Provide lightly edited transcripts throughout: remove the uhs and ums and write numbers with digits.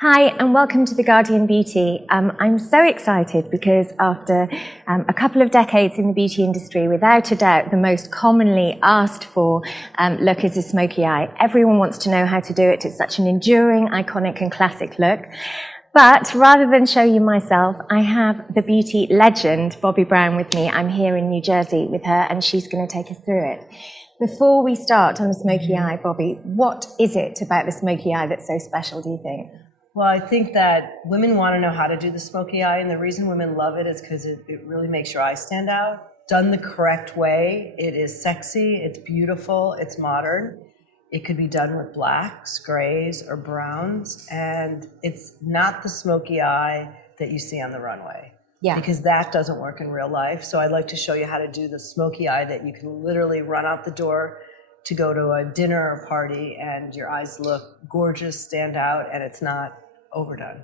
Hi and welcome to The Guardian Beauty. I'm so excited because after a couple of decades in the beauty industry, without a doubt the most commonly asked for look is a smoky eye. Everyone wants to know how to do it. It's such an enduring, iconic and classic look. But rather than show you myself, I have the beauty legend, Bobbi Brown, with me. I'm here in New Jersey with her and she's going to take us through it. Before we start on the smoky eye, Bobbi, what is it about the smoky eye that's so special, do you think? Well, I think that women want to know how to do the smoky eye, and the reason women love it is because it really makes your eyes stand out. Done the correct way, it is sexy, it's beautiful, it's modern. It could be done with blacks, grays, or browns, and it's not the smoky eye that you see on the runway. Yeah. Because that doesn't work in real life. So I'd like to show you how to do the smoky eye that you can literally run out the door to go to a dinner or party and your eyes look gorgeous, stand out, and it's not overdone.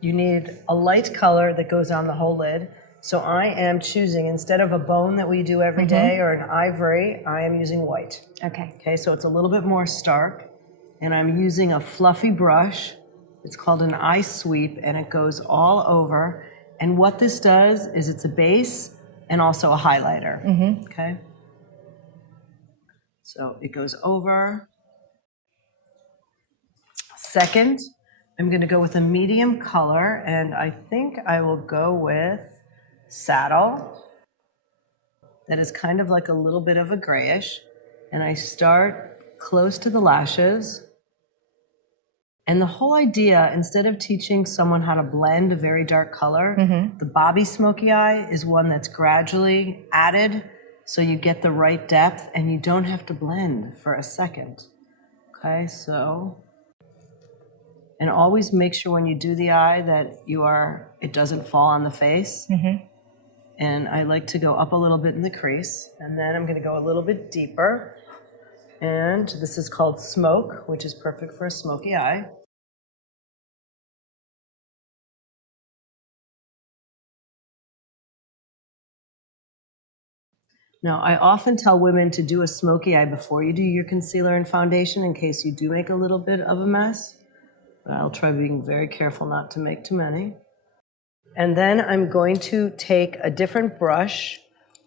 You need a light color that goes on the whole lid. So I am choosing, instead of a bone that we do every day or an ivory, I am using white. Okay, so it's a little bit more stark. And I'm using a fluffy brush. It's called an eye sweep, and it goes all over. And what this does is it's a base and also a highlighter, okay? So it goes over. Second, I'm going to go with a medium color, and I think I will go with Saddle. That is kind of like a little bit of a grayish. And I start close to the lashes. And the whole idea, instead of teaching someone how to blend a very dark color, the Bobbis Smokey Eye is one that's gradually added so you get the right depth and you don't have to blend for a second. Okay, so... And always make sure when you do the eye that it doesn't fall on the face. And I like to go up a little bit in the crease. And then I'm gonna go a little bit deeper. And this is called Smoke, which is perfect for a smoky eye. Now, I often tell women to do a smoky eye before you do your concealer and foundation in case you do make a little bit of a mess. I'll try being very careful not to make too many. And then I'm going to take a different brush,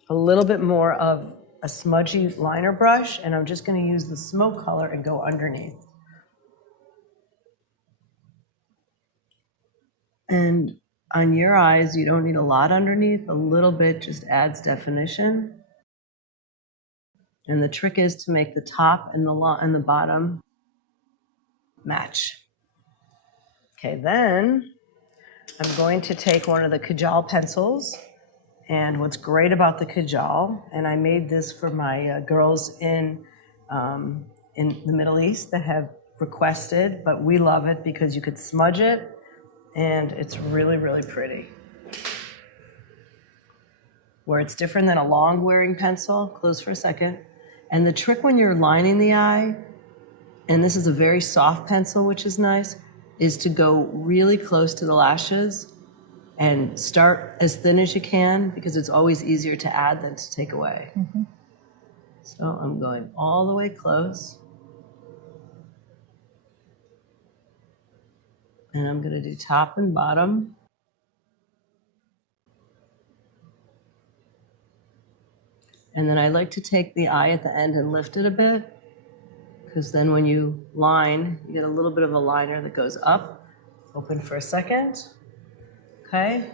a little bit more of a smudgy liner brush, and I'm just going to use the smoke color and go underneath. And on your eyes, you don't need a lot underneath. A little bit just adds definition. And the trick is to make the top and the bottom match. Okay, then I'm going to take one of the Kajal pencils, and what's great about the Kajal, and I made this for my girls in the Middle East that have requested, but we love it because you could smudge it, and it's really, really pretty. Where it's different than a long wearing pencil, close for a second, and the trick when you're lining the eye, and this is a very soft pencil, which is nice, is to go really close to the lashes and start as thin as you can because it's always easier to add than to take away. So I'm going all the way close. And I'm going to do top and bottom. And then I like to take the eye at the end and lift it a bit, because then when you line, you get a little bit of a liner that goes up. Open for a second. Okay.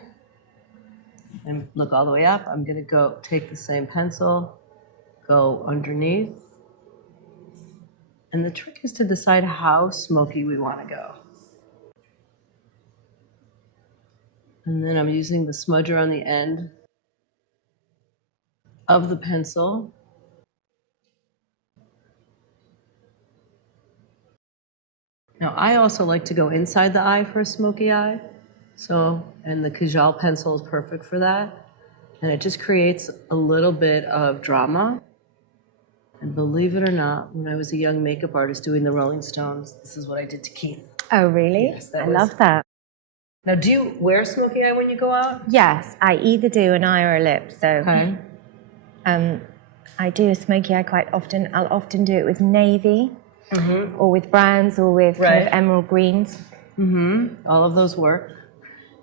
And look all the way up. I'm going to go take the same pencil, go underneath. And the trick is to decide how smoky we want to go. And then I'm using the smudger on the end of the pencil. Now, I also like to go inside the eye for a smoky eye. And the Kajal pencil is perfect for that. And it just creates a little bit of drama. And believe it or not, when I was a young makeup artist doing the Rolling Stones, this is what I did to Keith. Oh, really? Yes, I love that. Now, do you wear smoky eye when you go out? Yes, I either do an eye or a lip. So I do a smoky eye quite often. I'll often do it with navy or with browns or with kind of emerald greens. All of those work.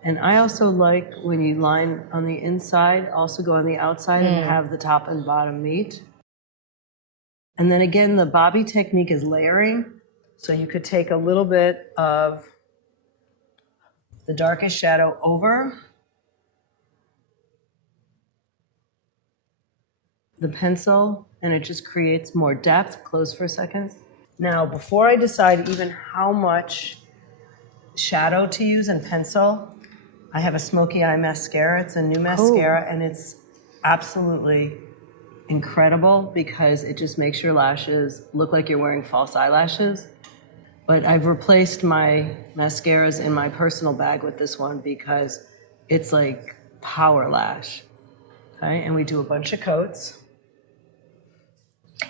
And I also like when you line on the inside, also go on the outside and have the top and bottom meet. And then again, the Bobbi technique is layering. So you could take a little bit of the darkest shadow over the pencil, and it just creates more depth. Close for a second. Now, before I decide even how much shadow to use and pencil, I have a Smokey Eye mascara. It's a new mascara, and it's absolutely incredible because it just makes your lashes look like you're wearing false eyelashes. But I've replaced my mascaras in my personal bag with this one because it's like power lash. Okay, and we do a bunch of coats.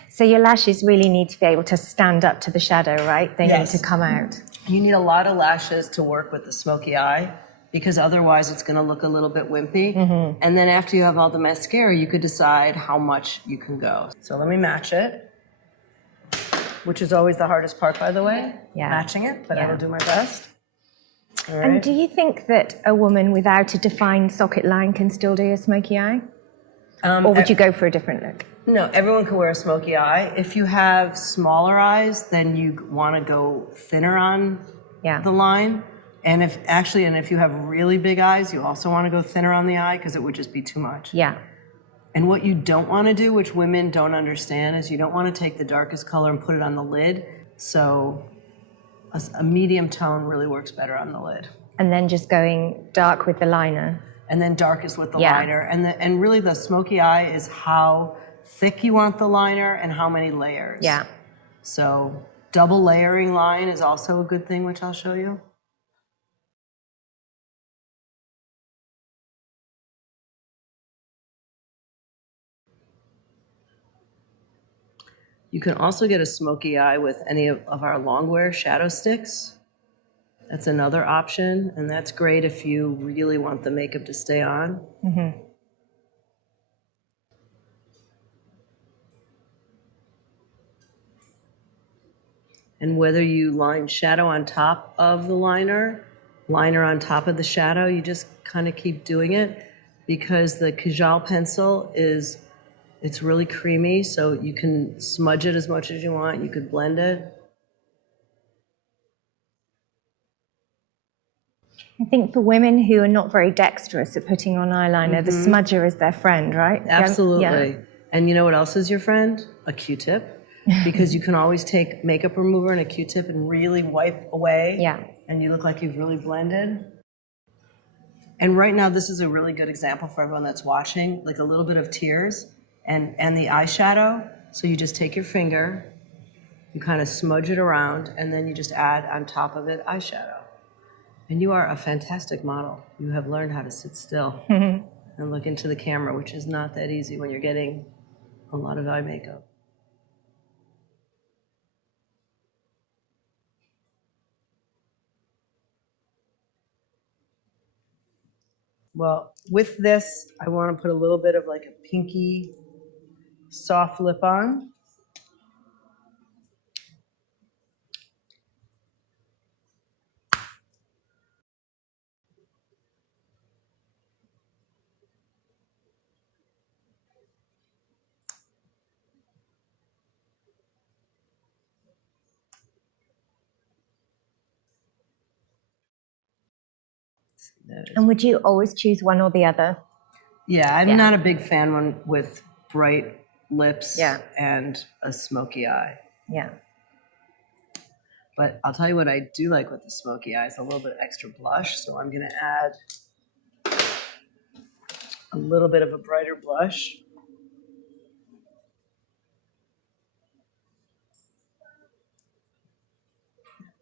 So your lashes really need to be able to stand up to the shadow, right? They Yes. need to come out. You need a lot of lashes to work with the Smokey Eye because otherwise it's going to look a little bit wimpy. And then after you have all the mascara, you could decide how much you can go. So let me match it, which is always the hardest part, by the way, matching it, but I will do my best. All right. And do you think that a woman without a defined socket line can still do a smoky eye? Or would you go for a different look? No, everyone can wear a smoky eye. If you have smaller eyes, then you want to go thinner on the line. And if you have really big eyes, you also want to go thinner on the eye because it would just be too much. Yeah. And what you don't want to do, which women don't understand, is you don't want to take the darkest color and put it on the lid. So a medium tone really works better on the lid. And then just going dark with the liner. And then darkest with the liner. And really the smoky eye is how thick you want the liner and how many layers. Yeah. So double layering line is also a good thing, which I'll show you. You can also get a smoky eye with any of our longwear shadow sticks. That's another option, and that's great if you really want the makeup to stay on. And whether you line shadow on top of the liner on top of the shadow, you just kind of keep doing it because the Kajal pencil it's really creamy, so you can smudge it as much as you want. You could blend it. I think for women who are not very dexterous at putting on eyeliner, the smudger is their friend, right? Absolutely. Yeah. And you know what else is your friend? A Q-tip. Because you can always take makeup remover and a Q-tip and really wipe away. Yeah. And you look like you've really blended. And right now, this is a really good example for everyone that's watching, like a little bit of tears and the eyeshadow. So you just take your finger, you kind of smudge it around, and then you just add on top of it eyeshadow. And you are a fantastic model. You have learned how to sit still and look into the camera, which is not that easy when you're getting a lot of eye makeup. Well, with this, I want to put a little bit of like a pinky soft lip on. And would you always choose one or the other? Yeah, I'm not a big fan with bright lips Yeah. and a smoky eye. Yeah. But I'll tell you what I do like with the smoky eye is a little bit extra blush. So I'm going to add a little bit of a brighter blush.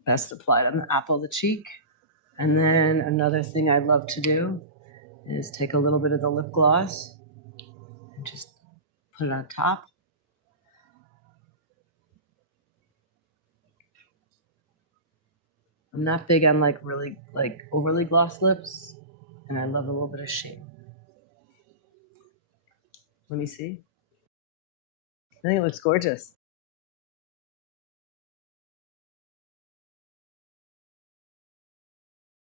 Best applied on the apple of the cheek. And then another thing I love to do is take a little bit of the lip gloss and just put it on top. I'm not big on like really like overly gloss lips, and I love a little bit of sheen. Let me see. I think it looks gorgeous.